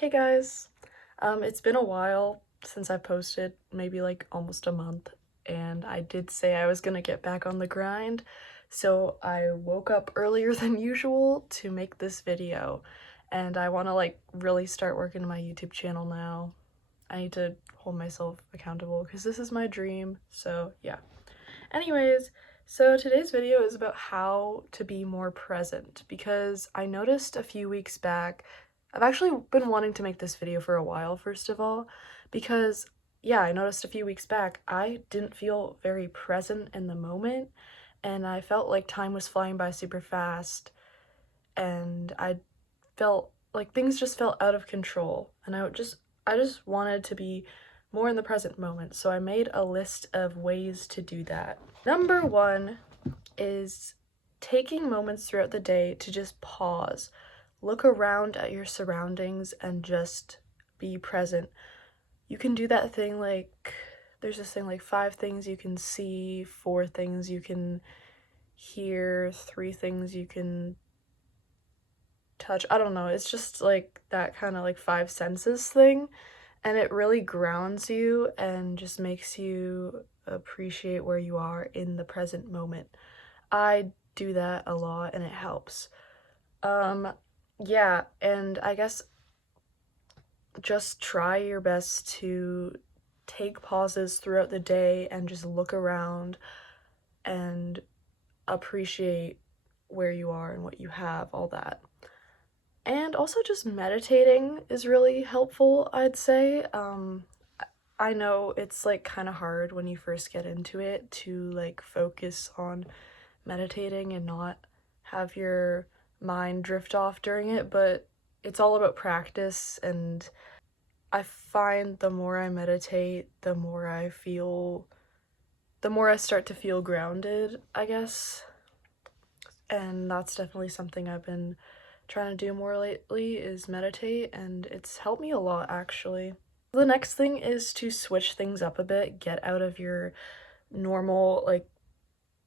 Hey guys! It's been a while since I posted, maybe like almost a month, and I did say I was gonna get back on the grind, so I woke up earlier than usual to make this video, and I want to like really start working on my YouTube channel now. I need to hold myself accountable because this is my dream, so yeah. Anyways, so today's video is about how to be more present because I noticed a few weeks back, I've actually been wanting to make this video for a while, first of all, because yeah, I noticed a few weeks back I didn't feel very present in the moment and I felt like time was flying by super fast and I felt like things just felt out of control and I just wanted to be more in the present moment. So I made a list of ways to do that. Number 1 is taking moments throughout the day to just pause. Look around at your surroundings and just be present. You can do that thing like there's this thing like 5 things you can see, 4 things you can hear, 3 things you can touch. I don't know. It's just like that kind of like 5 senses thing, and it really grounds you and just makes you appreciate where you are in the present moment. I do that a lot and it helps. Um yeah, and I guess just try your best to take pauses throughout the day and just look around and appreciate where you are and what you have, all that. And also just meditating is really helpful, I'd say. I know it's like kind of hard when you first get into it to like focus on meditating and not have your mind drift off during it, but it's all about practice, and I find the more I meditate, the more I start to feel grounded, I guess. And that's definitely something I've been trying to do more lately is meditate, and it's helped me a lot actually. The next thing is to switch things up a bit, get out of your normal like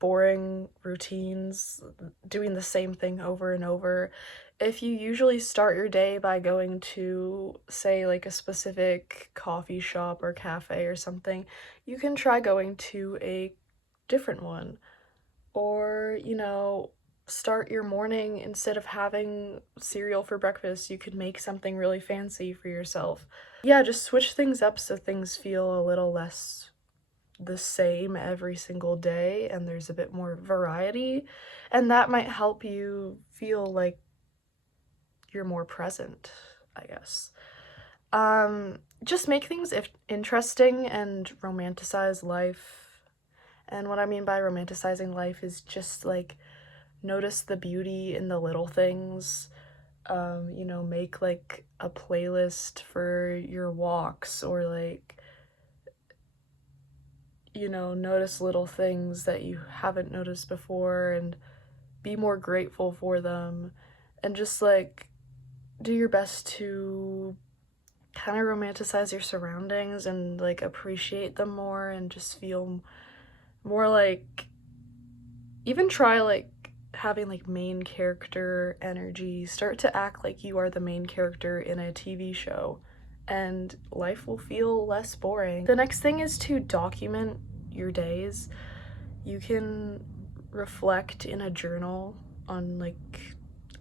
boring routines, doing the same thing over and over. If you usually start your day by going to, say, like a specific coffee shop or cafe or something, you can try going to a different one. Or, start your morning instead of having cereal for breakfast, you could make something really fancy for yourself. Yeah, just switch things up so things feel a little less the same every single day and there's a bit more variety, and that might help you feel like you're more present, I guess. Just make things if interesting and romanticize life. And what I mean by romanticizing life is just like notice the beauty in the little things. Make like a playlist for your walks, or like notice little things that you haven't noticed before and be more grateful for them, and just like do your best to kind of romanticize your surroundings and like appreciate them more and just feel more like, even try like having like main character energy. Start to act like you are the main character in a TV show and life will feel less boring. The next thing is to document your days. You can reflect in a journal on like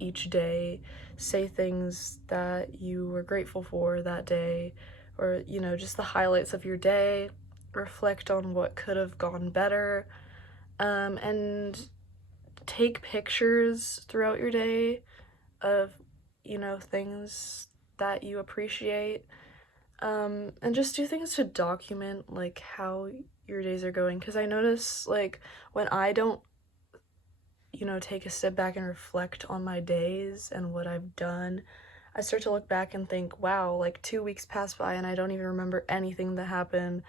each day, say things that you were grateful for that day, or just the highlights of your day. Reflect on what could have gone better, and take pictures throughout your day of things that you appreciate, and just do things to document like how your days are going, because I notice like when I don't take a step back and reflect on my days and what I've done, I start to look back and think, wow, like 2 weeks passed by and I don't even remember anything that happened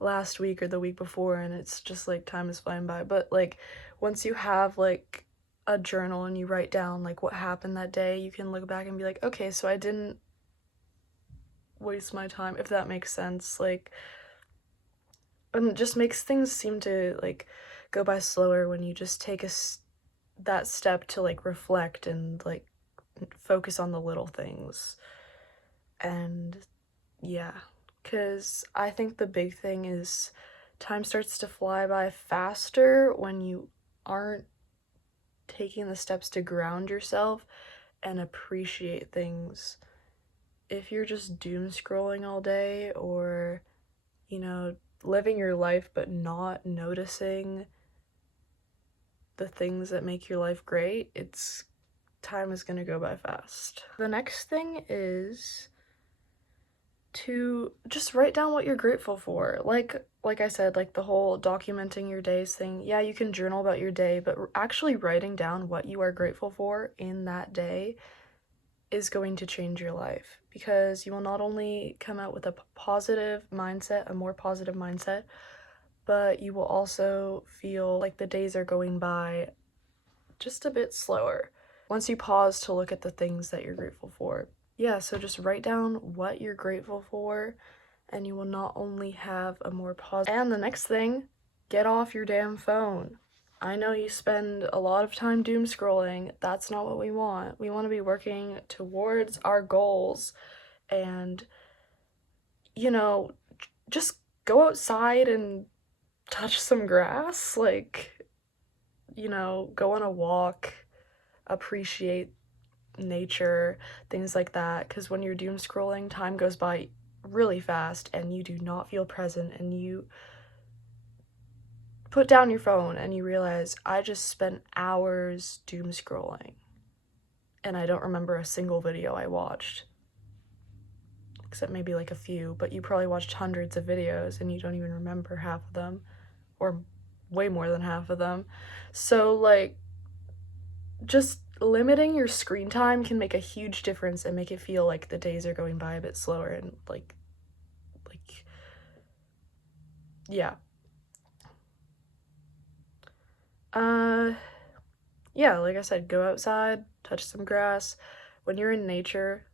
last week or the week before, and it's just like time is flying by. But like once you have like a journal and you write down like what happened that day, you can look back and be like, okay, so I didn't waste my time, if that makes sense. Like, and it just makes things seem to like go by slower when you just take that step to like reflect and like focus on the little things. And yeah, because I think the big thing is time starts to fly by faster when you aren't taking the steps to ground yourself and appreciate things. If you're just doom scrolling all day, or, you know, living your life but not noticing the things that make your life great, time is gonna go by fast. The next thing is to just write down what you're grateful for. Like I said, like the whole documenting your days thing. Yeah, you can journal about your day, but actually writing down what you are grateful for in that day is going to change your life, because you will not only come out with a positive mindset, a more positive mindset, but you will also feel like the days are going by just a bit slower once you pause to look at the things that you're grateful for. Yeah, so just write down what you're grateful for, and you will not only have a more positive. And the next thing, get off your damn phone. I know you spend a lot of time doom scrolling. That's not what we want. We want to be working towards our goals and, you know, just go outside and touch some grass. Like, you know, go on a walk, appreciate nature, things like that. Because when you're doom scrolling, time goes by really fast and you do not feel present, and you put down your phone and you realize, I just spent hours doom scrolling and I don't remember a single video I watched, except maybe like a few, but you probably watched hundreds of videos and you don't even remember half of them, or way more than half of them. So like, just limiting your screen time can make a huge difference and make it feel like the days are going by a bit slower, and like yeah. Yeah, like I said, go outside, touch some grass. When you're in nature,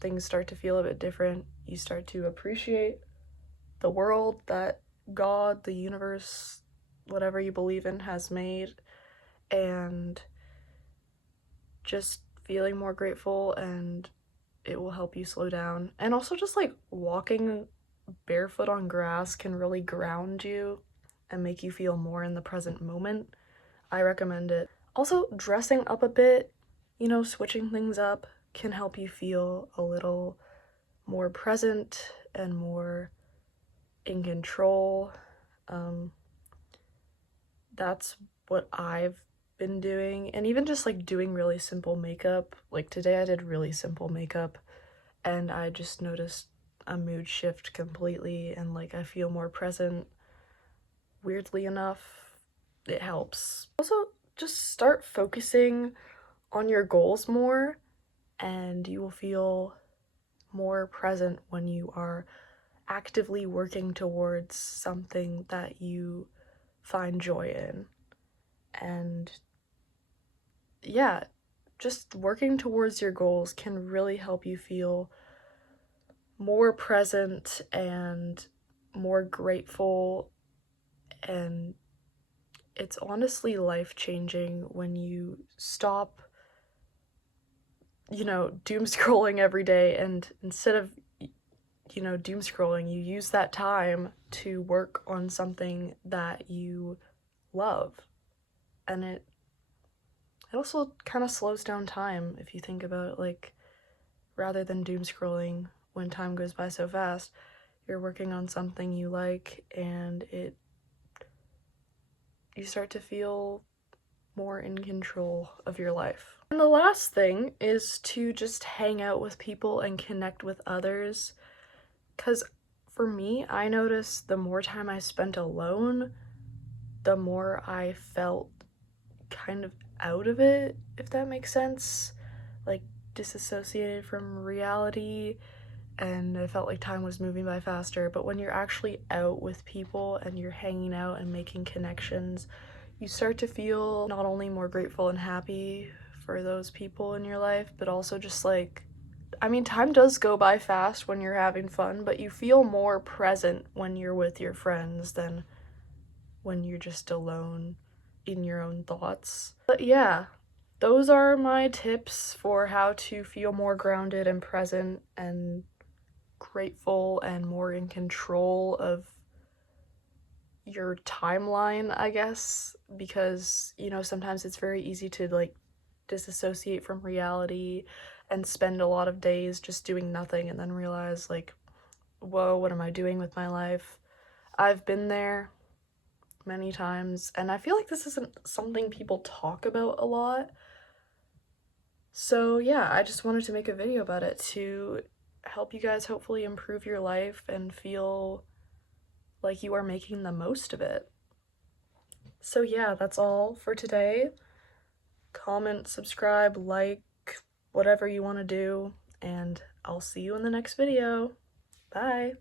things start to feel a bit different. You start to appreciate the world that God, the universe, whatever you believe in, has made, and just feeling more grateful, and it will help you slow down. And also just like walking barefoot on grass can really ground you and make you feel more in the present moment. I recommend it. Also, dressing up a bit, you know, switching things up can help you feel a little more present and more in control. That's what I've been doing. And even just like doing really simple makeup. Like today I did really simple makeup and I just noticed a mood shift completely, and like I feel more present. Weirdly enough, it helps. Also, just start focusing on your goals more, and you will feel more present when you are actively working towards something that you find joy in. And yeah, just working towards your goals can really help you feel more present and more grateful, and it's honestly life-changing when you stop, you know, doom scrolling every day, and instead of, you know, doom scrolling, you use that time to work on something that you love. And it also kind of slows down time if you think about it. Like, rather than doom scrolling when time goes by so fast, you're working on something you like, and you start to feel more in control of your life. And the last thing is to just hang out with people and connect with others. Because for me, I noticed the more time I spent alone, the more I felt kind of out of it, if that makes sense. Like, disassociated from reality, and I felt like time was moving by faster. But when you're actually out with people and you're hanging out and making connections, you start to feel not only more grateful and happy for those people in your life, but also just like, I mean, time does go by fast when you're having fun, but you feel more present when you're with your friends than when you're just alone in your own thoughts. But yeah, those are my tips for how to feel more grounded and present and grateful and more in control of your timeline, I guess, because, you know, sometimes it's very easy to like disassociate from reality and spend a lot of days just doing nothing and then realize, like, whoa, what am I doing with my life? I've been there many times, and I feel like this isn't something people talk about a lot. So, yeah, I just wanted to make a video about it to help you guys hopefully improve your life and feel like you are making the most of it. So, yeah, that's all for today. Comment, subscribe, like, whatever you want to do, and I'll see you in the next video. Bye!